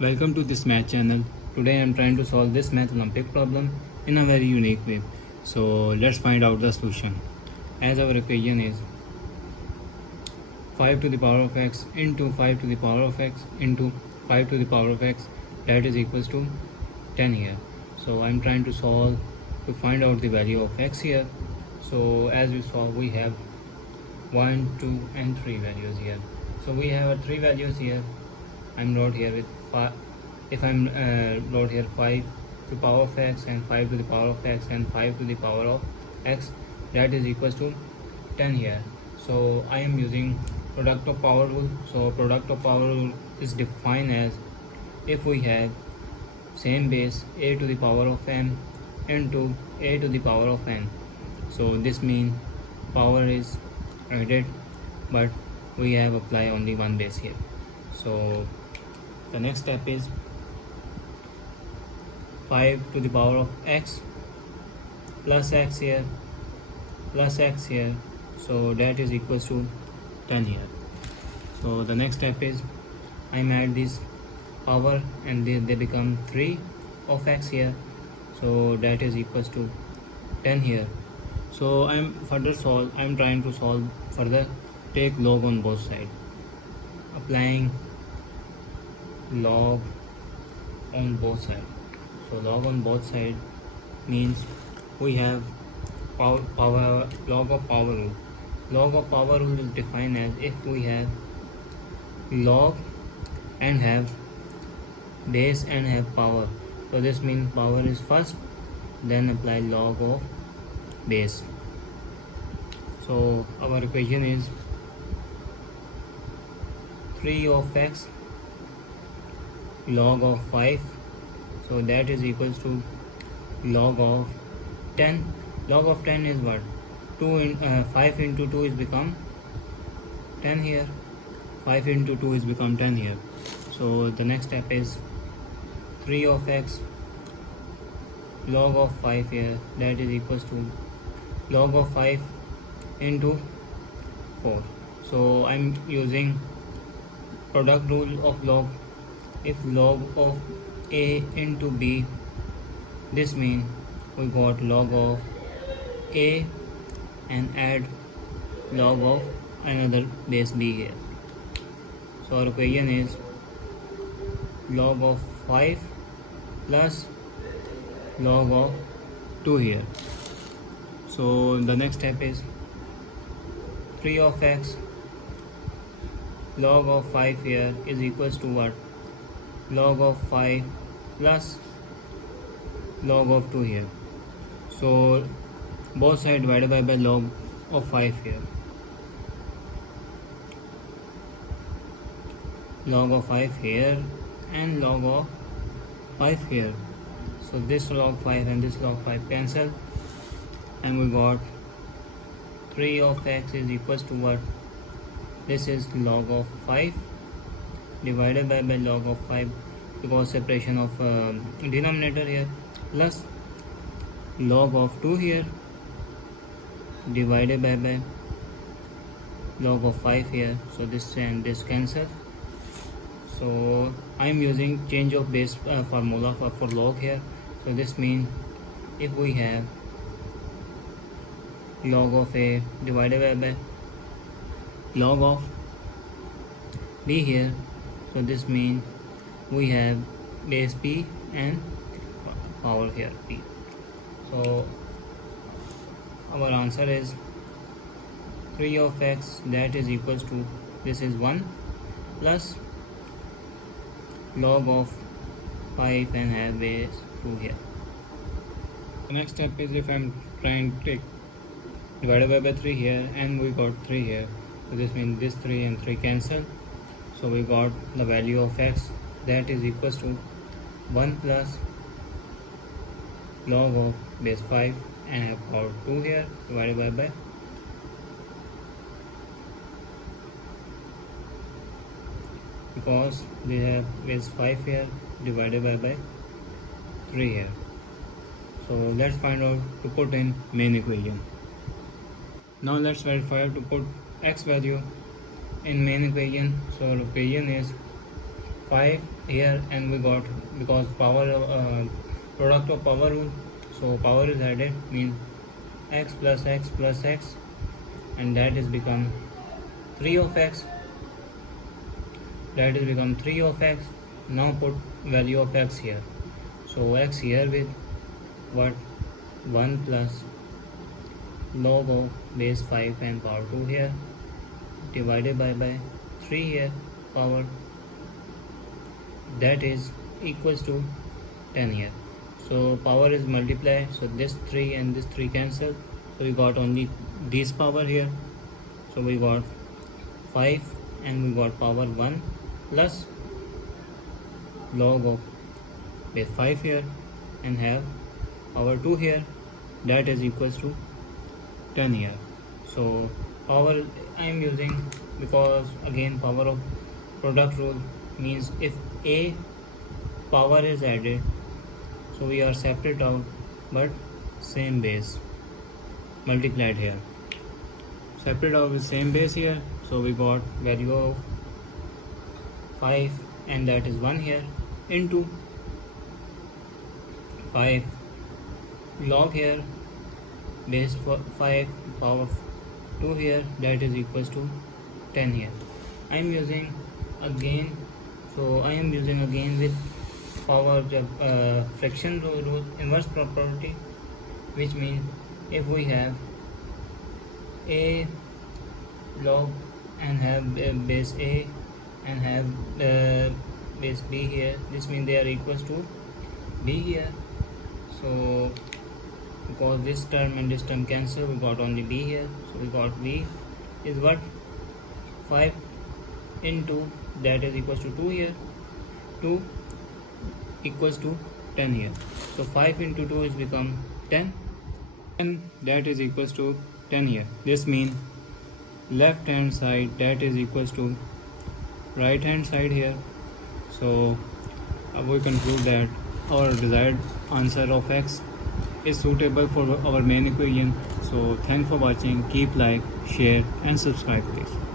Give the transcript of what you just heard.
Welcome to this math channel. Today I am trying to solve this math Olympic problem in a very unique way. So let's find out the solution. As our equation is 5 to the power of x into 5 to the power of x into 5 to the power of x, that is equals to 10 here. So I am trying to solve to find out the value of x here. So as you saw, we have 1, 2 and 3 values here. So we have 3 values here. I'm not here with 5. If I'm not here 5 to the power of x and 5 to the power of x and 5 to the power of x, that is equals to 10 here. So I am using product of power rule. So product of power rule is defined as if we have same base a to the power of m into a to the power of n. So this means power is added, but we have apply only one base here. So the next step is 5 to the power of x plus x here plus x here, so that is equals to 10 here. So the next step is I add this power and they become 3 of x here, so that is equals to 10 here. So I'm trying to solve further. Take log on both sides, applying log on both sides. So log on both sides means we have power log of power rule. Log of power rule is defined as if we have log and have base and have power. So this means power is first, then apply log of base. So our equation is 3 of x log of 5, so that is equals to log of 10. Log of 10 is what? 5 into 2 is become 10 here. 5 into 2 is become 10 here. So the next step is 3 of x log of 5 here, that is equals to log of 5 into 4. So I'm using product rule of log. If log of a into b, this means we got log of a and add log of another base b here. So our equation is log of 5 plus log of 2 here. So the next step is 3 of x log of 5 here is equals to what? Log of 5 plus log of 2 here. So both sides divided by log of 5 here. Log of 5 here and log of 5 here. So this log 5 and this log 5 cancel, and we got 3 of x is equals to what? This is log of 5 divided by log of 5, because separation of denominator here, plus log of 2 here divided by log of 5 here. So this and this cancel. So I am using change of base formula for log here. So this means if we have log of a divided by log of b here, so this means we have base b and power here b. So our answer is 3 of x, that is equals to, this is 1 plus log of 5 and have base 2 here. The next step is if I'm trying to take divided by 3 here and we got 3 here, so this means this 3 and 3 cancel. So we got the value of x, that is equals to 1 plus log of base 5 and have power 2 here divided by because they have base 5 here divided by 3 here. So let's find out to put in main equation. Now let's verify to put x value in main equation. So our equation is 5 here, and we got, because power product of power rule, so power is added, means x plus x plus x, and that is become 3 of x. That is become 3 of x. Now put value of x here. So x here with what? 1 plus log of base 5 and power 2 here, divided by 3 here power, that is equals to 10 here. So power is multiplied, so this 3 and this 3 cancel, so we got only this power here. So we got 5 and we got power 1 plus log of base 5 here and have power 2 here, that is equals to 10 here. So power I am using, because again power of product rule means if a power is added, so we are separate out but same base multiplied here, separate out with same base here. So we got value of 5 and that is 1 here into 5 log here base 5 power 2 here, that is equals to 10 here. I am using again, so I am using again with power fraction rule, inverse property, which means if we have a log and have base a and have base b here, this means they are equals to b here. So because this term and this term cancel, we got only b here, so we got b is what? 5 into that is equals to 2 here, 2 equals to 10 here. So 5 into 2 is become 10 and that is equals to 10 here. This means left hand side that is equals to right hand side here. So we conclude that our desired answer of x is suitable for our main equation. So thanks for watching. Keep like, share and subscribe please.